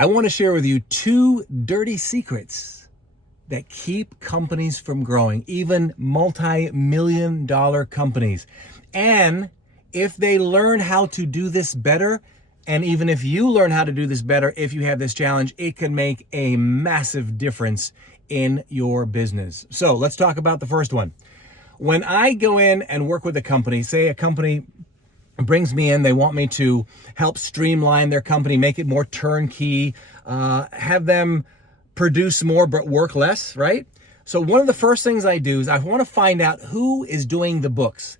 I want to share with you 2 dirty secrets that keep companies from growing, even multi-million dollar companies. And if they learn how to do this better, and even if you learn how to do this better, if you have this challenge, it can make a massive difference in your business. So let's talk about the first one. When I go in and work with a company, say a company brings me in, they want me to help streamline their company, make it more turnkey, have them produce more but work less, right? So one of the first things I do is I want to find out who is doing the books.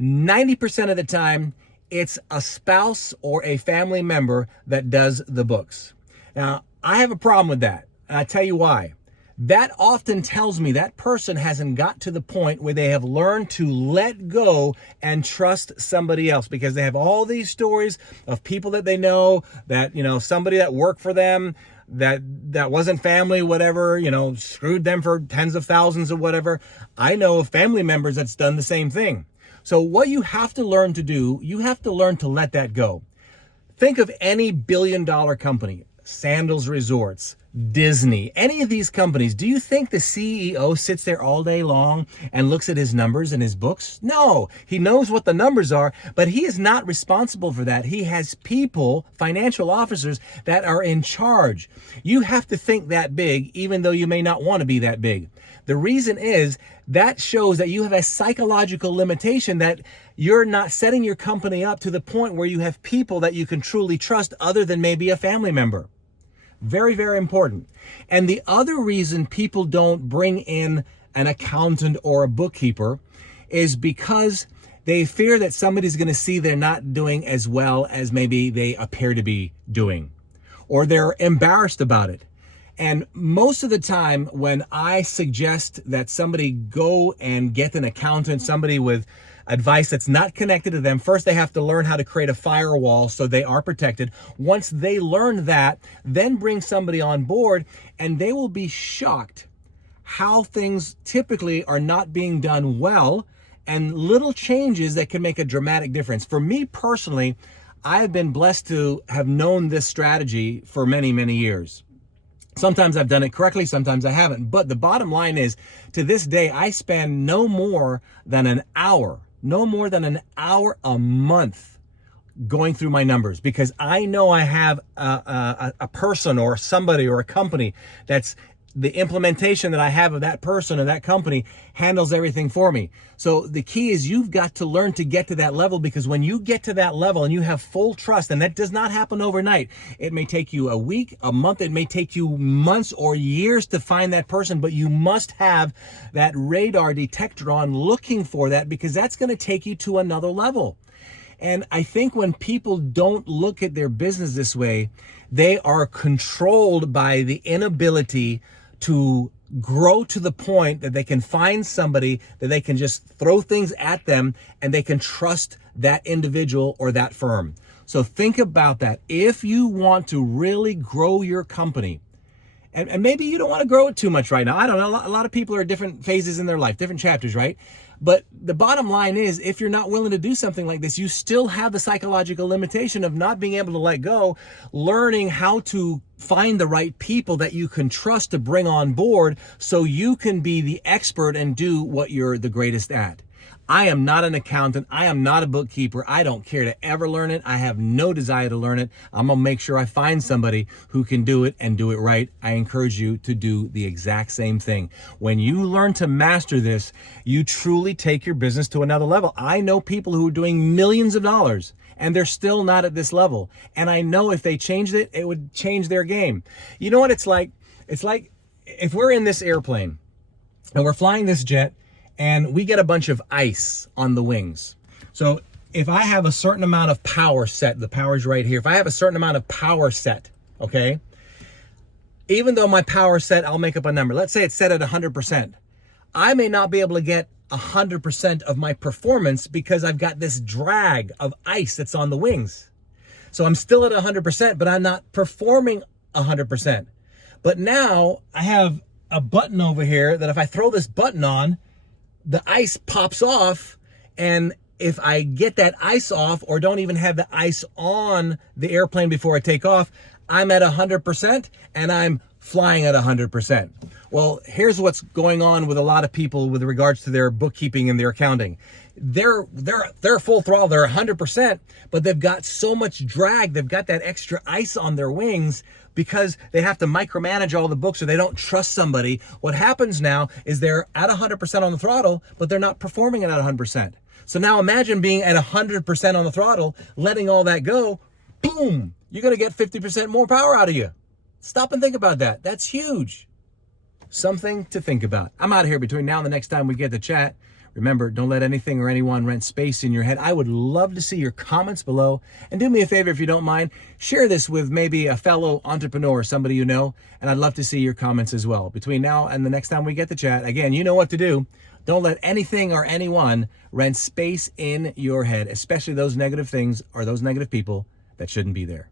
90% of the time, it's a spouse or a family member that does the books. Now, I have a problem with that, and I tell you why. That often tells me that person hasn't got to the point where they have learned to let go and trust somebody else, because they have all these stories of people that they know that, somebody that worked for them that wasn't family, whatever, screwed them for tens of thousands or whatever. I know of family members that's done the same thing. So what you have to learn to do, you have to learn to let that go. Think of any billion-dollar company, Sandals Resorts, Disney, any of these companies. Do you think the CEO sits there all day long and looks at his numbers and his books? No, he knows what the numbers are, but he is not responsible for that. He has people, financial officers, that are in charge. You have to think that big, even though you may not want to be that big. The reason is that shows that you have a psychological limitation, that you're not setting your company up to the point where you have people that you can truly trust other than maybe a family member. Very, very important. And the other reason people don't bring in an accountant or a bookkeeper is because they fear that somebody's going to see they're not doing as well as maybe they appear to be doing, or they're embarrassed about it. And most of the time when I suggest that somebody go and get an accountant, somebody with advice that's not connected to them, first they have to learn how to create a firewall so they are protected. Once they learn that, then bring somebody on board, and they will be shocked how things typically are not being done well, and little changes that can make a dramatic difference. For me personally, I've been blessed to have known this strategy for many, many years. Sometimes I've done it correctly, sometimes I haven't. But the bottom line is, to this day, I spend no more than an hour a month going through my numbers, because I know I have a person or somebody or a company that's the implementation that I have of that person or that company handles everything for me. So the key is you've got to learn to get to that level, because when you get to that level and you have full trust, and that does not happen overnight, it may take you a week, a month, it may take you months or years to find that person, but you must have that radar detector on looking for that, because that's going to take you to another level. And I think when people don't look at their business this way, they are controlled by the inability to grow to the point that they can find somebody that they can just throw things at them and they can trust that individual or that firm. So think about that. If you want to really grow your company, and maybe you don't want to grow it too much right now. I don't know. A lot of people are at different phases in their life, different chapters, right? But the bottom line is, if you're not willing to do something like this, you still have the psychological limitation of not being able to let go, learning how to find the right people that you can trust to bring on board so you can be the expert and do what you're the greatest at. I am not an accountant. I am not a bookkeeper. I don't care to ever learn it. I have no desire to learn it. I'm going to make sure I find somebody who can do it and do it right. I encourage you to do the exact same thing. When you learn to master this, you truly take your business to another level. I know people who are doing millions of dollars and they're still not at this level. And I know if they changed it, it would change their game. You know what it's like? It's like if we're in this airplane and we're flying this jet, and we get a bunch of ice on the wings. So if I have a certain amount of power set, the power's right here. If I have a certain amount of power set, okay, even though my power set, I'll make up a number. Let's say it's set at 100%. I may not be able to get 100% of my performance because I've got this drag of ice that's on the wings. So I'm still at 100%, but I'm not performing 100%. But now I have a button over here that if I throw this button on, the ice pops off, and if I get that ice off or don't even have the ice on the airplane before I take off, I'm at 100% and I'm flying at 100%. Well, here's what's going on with a lot of people with regards to their bookkeeping and their accounting. They're full throttle, they're 100%, but they've got so much drag, they've got that extra ice on their wings because they have to micromanage all the books or they don't trust somebody. What happens now is they're at 100% on the throttle, but they're not performing it at 100%. So now imagine being at 100% on the throttle, letting all that go, boom, you're gonna get 50% more power out of you. Stop and think about that. That's huge. Something to think about. I'm out of here between now and the next time we get to chat. Remember, don't let anything or anyone rent space in your head. I would love to see your comments below. And do me a favor, if you don't mind, share this with maybe a fellow entrepreneur, somebody you know, and I'd love to see your comments as well. Between now and the next time we get to chat, again, you know what to do. Don't let anything or anyone rent space in your head, especially those negative things or those negative people that shouldn't be there.